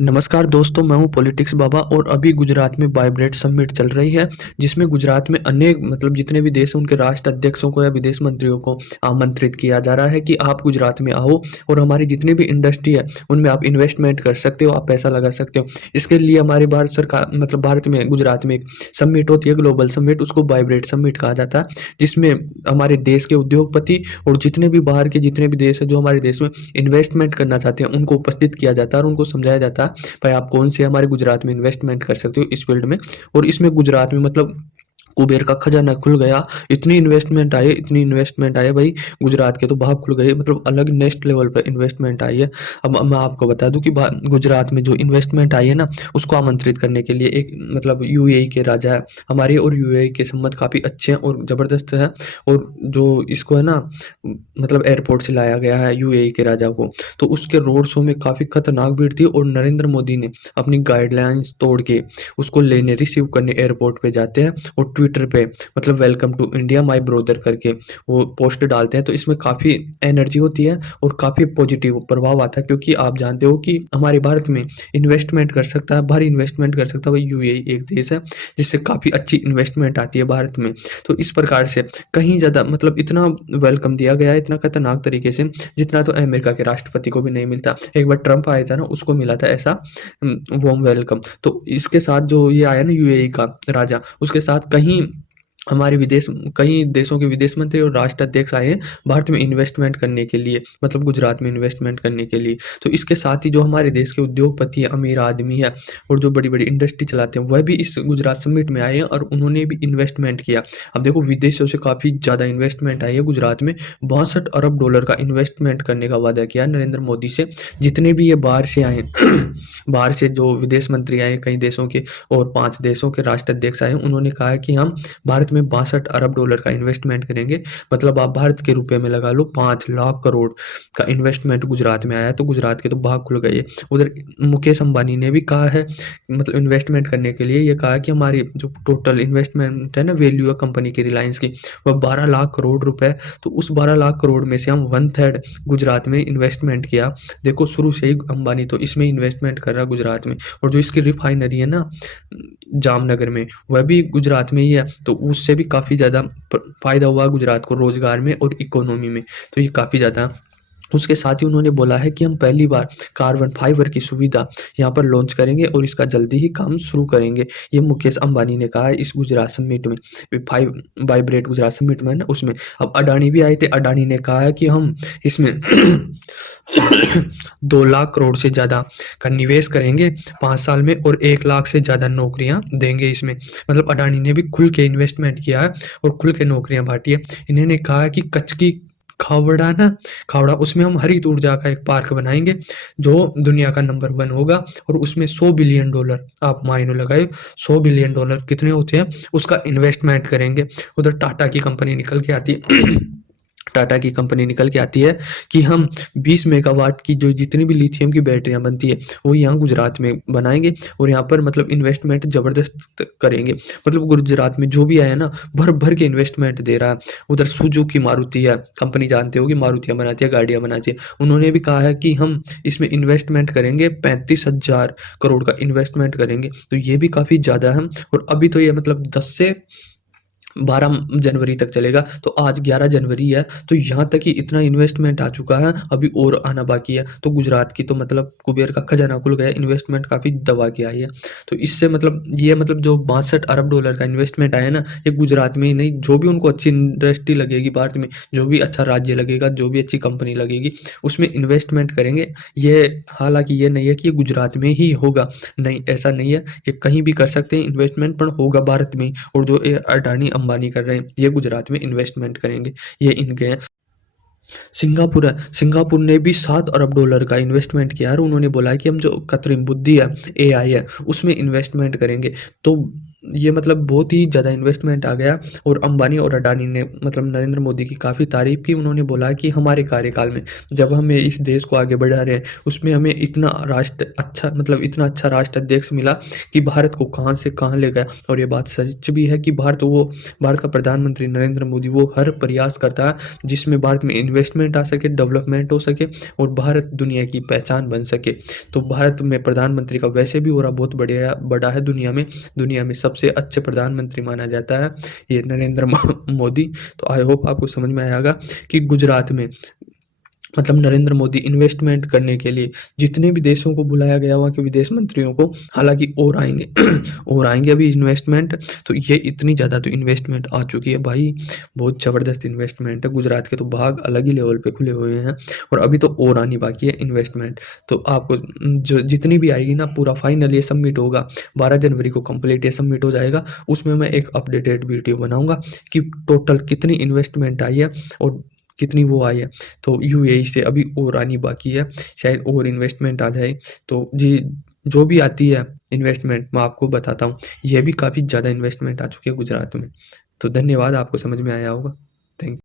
नमस्कार दोस्तों, मैं हूं पॉलिटिक्स बाबा और अभी गुजरात में वाइब्रेट समिट चल रही है, जिसमें गुजरात में अनेक जितने भी देश हैं उनके राष्ट्र अध्यक्षों को या विदेश मंत्रियों को आमंत्रित किया जा रहा है कि आप गुजरात में आओ और हमारी जितनी भी इंडस्ट्री है उनमें आप इन्वेस्टमेंट कर सकते हो, आप पैसा लगा सकते हो। इसके लिए हमारी भारत सरकार भारत में गुजरात में एक समिट होती है, ग्लोबल समिट, उसको वाइब्रेट समिट कहा जाता है, जिसमें हमारे देश के उद्योगपति और जितने भी बाहर के जितने भी देश है जो हमारे देश में इन्वेस्टमेंट करना चाहते हैं उनको उपस्थित किया जाता है और उनको समझाया जाता है भाई आप कौन से हमारे गुजरात में इन्वेस्टमेंट कर सकते हो इस फील्ड में। और इसमें गुजरात में कुबेर का खजाना खुल गया, इतनी इन्वेस्टमेंट आए भाई, गुजरात के तो भाग खुल गए, अलग नेक्स्ट लेवल पर इन्वेस्टमेंट आई है। अब मैं आपको बता दूं कि गुजरात में जो इन्वेस्टमेंट आई है ना, उसको आमंत्रित करने के लिए एक यूएई के राजा है हमारे, और यूएई के संबंध काफ़ी अच्छे हैं और ज़बरदस्त है। और जो इसको है ना एयरपोर्ट से लाया गया है यूएई के राजा को, तो उसके रोड शो में काफ़ी खतरनाक भीड़ थी और नरेंद्र मोदी ने अपनी गाइडलाइंस तोड़ के उसको लेने रिसीव करने एयरपोर्ट पे जाते हैं और ट्विटर पे welcome to India my brother करके वो पोस्ट डालते हैं। तो इसमें काफ़ी एनर्जी होती है और काफ़ी पॉजिटिव प्रभाव आता है, क्योंकि आप जानते हो कि हमारे भारत में इन्वेस्टमेंट कर सकता है, भारी इन्वेस्टमेंट कर सकता है भाई यूएई एक देश है जिससे काफ़ी अच्छी इन्वेस्टमेंट आती है भारत में। तो इस प्रकार से कहीं ज़्यादा इतना वेलकम दिया गया है, इतना खतरनाक तरीके से, जितना तो अमेरिका के राष्ट्रपति को भी नहीं मिलता। एक बार ट्रम्प आया था ना, उसको मिला था ऐसा वार्म वेलकम। तो इसके साथ जो ये आया ना यूएई का राजा, उसके साथ कई देशों के विदेश मंत्री और राष्ट्र अध्यक्ष आए हैं भारत में इन्वेस्टमेंट करने के लिए, गुजरात में इन्वेस्टमेंट करने के लिए। तो इसके साथ ही जो हमारे देश के उद्योगपति है, अमीर आदमी है और जो बड़ी बड़ी इंडस्ट्री चलाते हैं, वह भी इस गुजरात समिट में आए हैं और उन्होंने भी इन्वेस्टमेंट किया। अब देखो, विदेशों से काफ़ी ज़्यादा इन्वेस्टमेंट आई है गुजरात में, 62 अरब डॉलर का इन्वेस्टमेंट करने का वादा किया नरेंद्र मोदी से। जितने भी ये बाहर से आए बाहर से जो विदेश मंत्री आए कई देशों के और 5 देशों के राष्ट्र अध्यक्ष आए, उन्होंने कहा है कि हम भारत में 62 अरब डॉलर का इन्वेस्टमेंट करेंगे। आप भारत के रुपए में लगा लो 5 लाख करोड़ का इन्वेस्टमेंट गुजरात में आया, तो गुजरात के तो भाग खुल गए। उधर मुकेश अंबानी ने भी कहा है, इन्वेस्टमेंट करने के लिए ये कहा है कि हमारी जो टोटल इन्वेस्टमेंट है ना, वैल्यू है कंपनी की, रिलायंस की, वह 12 लाख करोड़ रुपए। तो उस 12 लाख करोड़ में से हम 1/3 गुजरात में इन्वेस्टमेंट किया। देखो, शुरू से ही अंबानी तो इसमें इन्वेस्टमेंट कर रहा है गुजरात में। और जो इसकी रिफाइनरी है ना जामनगर में, वह भी गुजरात में ही है, तो उससे भी काफ़ी ज़्यादा फायदा हुआ गुजरात को रोजगार में और इकोनॉमी में। तो ये काफ़ी ज़्यादा। उसके साथ ही उन्होंने बोला है कि हम पहली बार कार्बन फाइबर की सुविधा यहाँ पर लॉन्च करेंगे और इसका जल्दी ही काम शुरू करेंगे। ये मुकेश अंबानी ने कहा है इस गुजरात समिट में, फाइव वाइब्रेट गुजरात समिट में ना, उसमें। अब अडानी भी आए थे, अडानी ने कहा है कि हम इसमें 2 लाख करोड़ से ज़्यादा का निवेश करेंगे 5 साल में और 1 लाख से ज़्यादा नौकरियां देंगे इसमें। अडानी ने भी खुल के इन्वेस्टमेंट किया है और खुल के नौकरियां बांटी है। इन्होंने कहा है कि कच्छ की खावड़ा ना, खावड़ा, उसमें हम हरित ऊर्जा का एक पार्क बनाएंगे जो दुनिया का नंबर 1 होगा और उसमें $100 बिलियन, आप मायने लगाए $100 बिलियन कितने होते हैं, उसका इन्वेस्टमेंट करेंगे। उधर टाटा की कंपनी निकल के आती है टाटा की कंपनी निकल के आती है कि हम 20 मेगावाट की जो जितनी भी लिथियम की बैटरियां बनती है वो यहाँ गुजरात में बनाएंगे और यहाँ पर इन्वेस्टमेंट ज़बरदस्त करेंगे। गुजरात में जो भी आया ना, भर भर के इन्वेस्टमेंट दे रहा है। उधर सुजुकी मारुति है कंपनी, जानते हो कि मारुतियाँ बनाती है, गाड़ियाँ बनाती है, उन्होंने भी कहा है कि हम इसमें इन्वेस्टमेंट करेंगे, 35,000 करोड़ का इन्वेस्टमेंट करेंगे। तो ये भी काफ़ी ज़्यादा है। और अभी तो ये 10 से 12 जनवरी तक चलेगा, तो आज 11 जनवरी है, तो यहाँ तक ही इतना इन्वेस्टमेंट आ चुका है, अभी और आना बाकी है। तो गुजरात की तो कुबेर का खजाना खुल गया, इन्वेस्टमेंट काफ़ी दबा के आई है। तो इससे ये जो 62 अरब डॉलर का इन्वेस्टमेंट आया ना, ये गुजरात में ही नहीं, जो भी उनको अच्छी इंडस्ट्री लगेगी भारत में, जो भी अच्छा राज्य लगेगा, जो भी अच्छी कंपनी लगेगी, उसमें इन्वेस्टमेंट करेंगे। ये हालांकि ये नहीं है कि ये गुजरात में ही होगा, नहीं, ऐसा नहीं है, ये कहीं भी कर सकते हैं इन्वेस्टमेंट, पर होगा भारत में ही। और जो ये अडानी अंबानी कर रहे हैं, ये गुजरात में इन्वेस्टमेंट करेंगे, ये इनके हैं। सिंगापुर है, सिंगापुर ने भी 7 अरब डॉलर का इन्वेस्टमेंट किया है और उन्होंने बोला है कि हम जो कृत्रिम बुद्धि है, एआई है, उसमें इन्वेस्टमेंट करेंगे। तो ये मतलब बहुत ही ज़्यादा इन्वेस्टमेंट आ गया और अंबानी और अडानी ने मतलब नरेंद्र मोदी की काफ़ी तारीफ़ की। उन्होंने बोला कि हमारे कार्यकाल में जब हम इस देश को आगे बढ़ा रहे हैं, उसमें हमें इतना राष्ट्र अच्छा मतलब इतना अच्छा राष्ट्राध्यक्ष मिला कि भारत को कहाँ से कहाँ ले गया। और ये बात सच भी है कि भारत का प्रधानमंत्री नरेंद्र मोदी वो हर प्रयास करता है जिसमें भारत में इन्वेस्टमेंट आ सके, डेवलपमेंट हो सके और भारत दुनिया की पहचान बन सके। तो भारत में प्रधानमंत्री का वैसे भी ऑरा बहुत बढ़िया बड़ा है दुनिया में सबसे अच्छे प्रधानमंत्री माना जाता है ये नरेंद्र मोदी। तो आई होप आपको समझ में आएगा कि गुजरात में मतलब नरेंद्र मोदी इन्वेस्टमेंट करने के लिए जितने भी देशों को बुलाया गया वहाँ के विदेश मंत्रियों को, हालांकि और आएंगे और आएंगे अभी इन्वेस्टमेंट। तो ये इतनी ज़्यादा तो इन्वेस्टमेंट आ चुकी है भाई, बहुत ज़बरदस्त इन्वेस्टमेंट है। गुजरात के तो भाग अलग ही लेवल पे खुले हुए हैं और अभी तो और आनी बाकी है इन्वेस्टमेंट। तो आपको जो जितनी भी आएगी ना पूरा फाइनल ये सबमिट होगा 12 जनवरी को कंप्लीट ये सबमिट हो जाएगा। उसमें मैं एक अपडेटेड वीडियो बनाऊंगा कि टोटल कितनी इन्वेस्टमेंट आई है और कितनी वो आई है। तो यूएई से अभी और आनी बाकी है, शायद और इन्वेस्टमेंट आ जाए। तो जी जो भी आती है इन्वेस्टमेंट मैं आपको बताता हूँ। ये भी काफ़ी ज़्यादा इन्वेस्टमेंट आ चुकी है गुजरात में। तो धन्यवाद, आपको समझ में आया होगा। थैंक